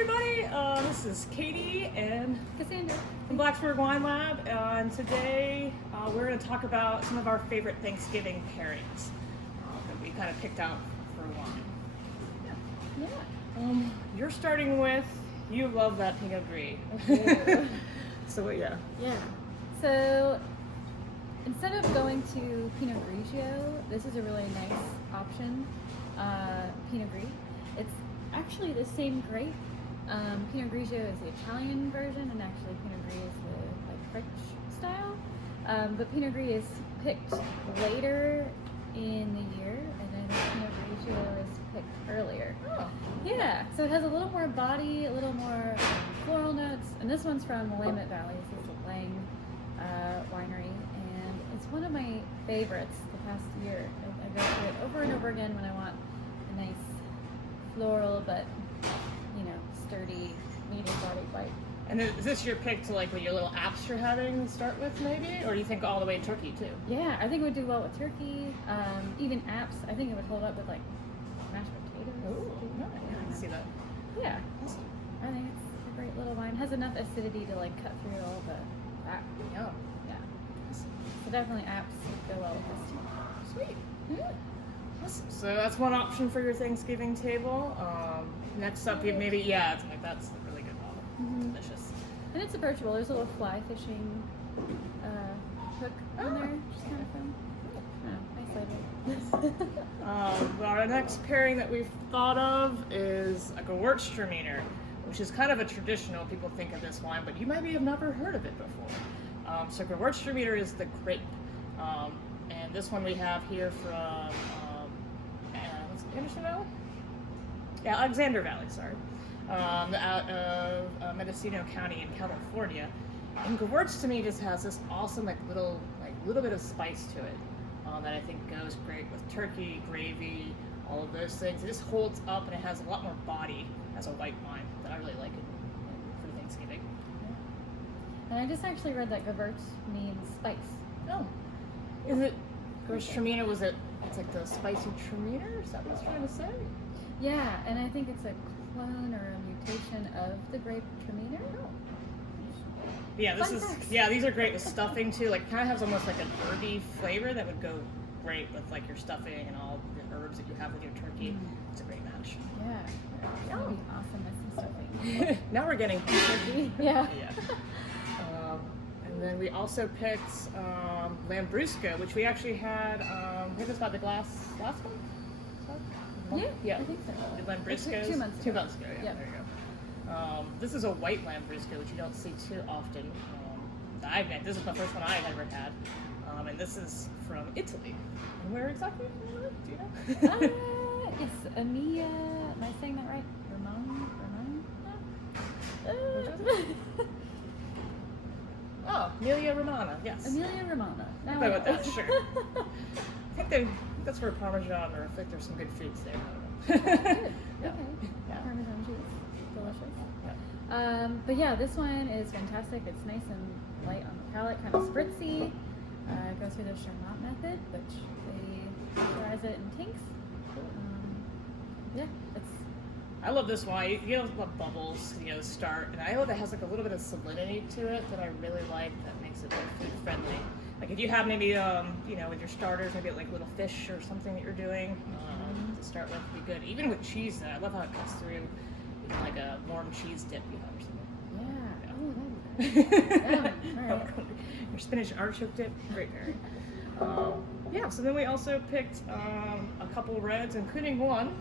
everybody, this is Katie and Cassandra from Blacksburg Wine Lab, and today we're going to talk about some of our favorite Thanksgiving pairings that we kind of picked out for wine. Yeah. You're starting with, you love that Pinot Gris. So yeah. Yeah. So instead of going to Pinot Grigio, this is a really nice option. Pinot Gris. It's actually the same grape. Pinot Grigio is the Italian version, and actually Pinot Gris is the French style. But Pinot Gris is picked later in the year, and then Pinot Grigio is picked earlier. Oh. Yeah, so it has a little more body, a little more floral notes, and this one's from the Willamette Valley. This is the Lang winery, and it's one of my favorites the past year. I go through it over and over again when I want a nice floral, but sturdy, medium-bodied white. And is this your pick to like your little apps you're having to start with, maybe? Or do you think all the way turkey too? Yeah, I think it would do well with turkey. Even apps, I think it would hold up with like mashed potatoes. Oh, nice. I can see that. Yeah, Awesome. I think it's a great little wine. Has enough acidity to like cut through all the fat. Yeah. Yeah. So definitely apps would go well with this too. Sweet. Yeah. Awesome. So that's one option for your Thanksgiving table. Next up, you maybe that's a really good bottle. Mm-hmm. Delicious. And it's approachable. There's a little fly fishing hook on there, which is kind of fun. Nice label. Our next pairing that we've thought of is a Gewürztraminer, which is kind of a traditional. People think of this wine, but you maybe have never heard of it before. So Gewürztraminer is the grape, and this one we have here from Anderson Valley? Yeah, Alexander Valley, sorry. Out of Mendocino County in California. And Gewürz to me just has this awesome little bit of spice to it that I think goes great with turkey, gravy, all of those things. It just holds up, and it has a lot more body as a white wine that I really like it for Thanksgiving. And I just actually read that Gewürz means spice. Oh. Is it Gewürztraminer? It's like the spicy Traminer? Is that what it's trying to say? Yeah, and I think it's a clone or a mutation of the grape Traminer. Yeah, these are great with stuffing too. Like, kind of has almost like an herby flavor that would go great with like your stuffing and all the herbs that you have with your turkey. It's a great match. Yeah, that would be awesome with some stuffing. Now we're getting turkey. Yeah. And then we also picked Lambrusca, which we actually had. I think it was about the last one. Yeah, I think so. The Lambrusca. 2 months ago. 2 months ago. Yeah, there you go. This is a white Lambrusca, which you don't see too often. This is the first one I had ever had, and this is from Italy. And where exactly? Do you know? It's Emilia. Am I saying that right? Ramon? Oh, Emilia Romagna. Yes. Emilia Romagna. Now I know about that. Sure. I think that's where Parmesan, or I think there's some good foods there. I don't know. Good. Yeah. Okay. Yeah. Parmesan cheese. Delicious. Yeah. But yeah, this one is fantastic. It's nice and light on the palate, kind of spritzy. It goes through the Charmat method, which they pasteurise it in tanks. Yeah, I love this wine. You know, what bubbles, start, and I love it has like a little bit of salinity to it that I really like. That makes it like food friendly. Like if you have maybe with your starters, maybe like little fish or something that you're doing to start with, would be good. Even with cheese, I love how it cuts through, like a warm cheese dip you have or something. Yeah. Oh, that would be good. All right. Your spinach artichoke dip, great pairing. So then we also picked a couple reds, including one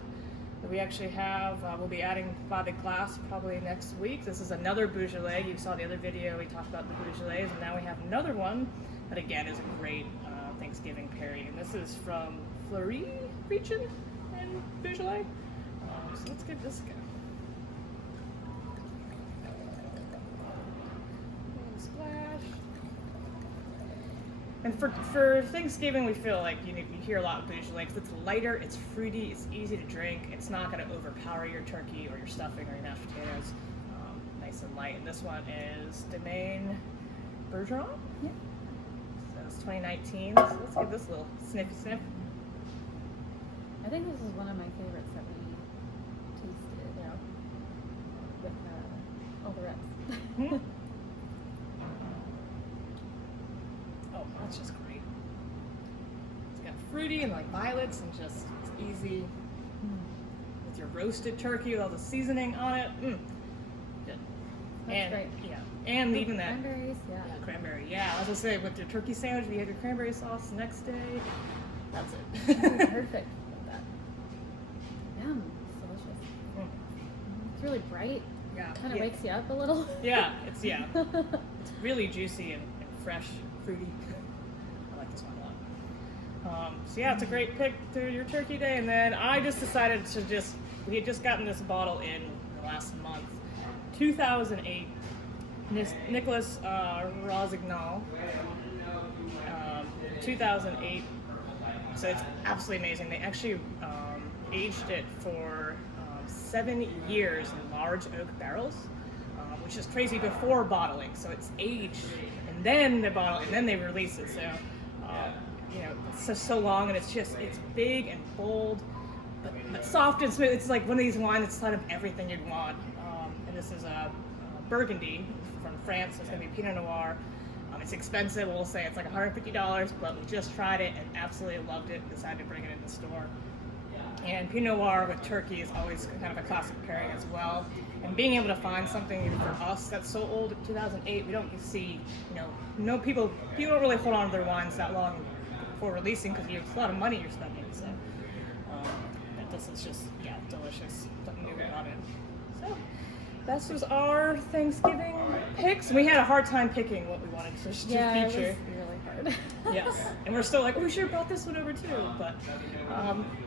that we actually have. We'll be adding by the glass probably next week. This is another Beaujolais. You saw the other video, we talked about the Beaujolais, and now we have another one that again is a great Thanksgiving pairing. And this is from Fleury region in Beaujolais. So let's give this a go. Splash. And for Thanksgiving, we feel like you hear a lot of Beaujolais because it's lighter, it's fruity, it's easy to drink. It's not going to overpower your turkey or your stuffing or your mashed potatoes. Nice and light. And this one is Domaine Bergeron. Yeah. So it's 2019. So let's give this a little sniffy sniff. I think this is one of my favorites that we tasted. Yeah. With all the reps. Mhm. Oh, that's just great. It's got fruity and like violets and just it's easy with your roasted turkey with all the seasoning on it. Good. That's And great. yeah, and even that Cranberries, yeah. cranberry. Yeah, I was gonna say with your turkey sandwich, if you have your cranberry sauce the next day, that's That'd be it. perfect with that. Yum, it's delicious. It's really bright. Yeah, Kind of yeah. wakes you up a little. Yeah, it's it's really juicy and fresh, fruity. I like this one a lot. So yeah, it's a great pick to your turkey day. And then I just decided to we had just gotten this bottle in the last month, 2008, Nicholas Rossignol, 2008. So it's absolutely amazing. They actually aged it for 7 years in large oak barrels, which is crazy before bottling. So it's aged and then they bottle and then they release it. So it's just so long and it's big and bold, but soft and smooth. It's like one of these wines that's kind of everything you'd want. And this is a Burgundy from France. So it's gonna be Pinot Noir. It's expensive. We'll say it's like $150, but we just tried it and absolutely loved it. Decided to bring it in the store. And Pinot Noir with turkey is always kind of a classic pairing as well. And being able to find something for us that's so old, 2008, we don't see, people don't really hold on to their wines that long before releasing because it's a lot of money you're spending. So this is just, delicious. Something new about it. So this was our Thanksgiving picks. We had a hard time picking what we wanted to feature. Yeah, it was really hard. Yes, and we're still like, we should have brought this one over too. But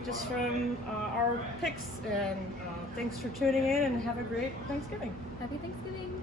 just from our picks, and thanks for tuning in, and have a great Thanksgiving. Happy Thanksgiving.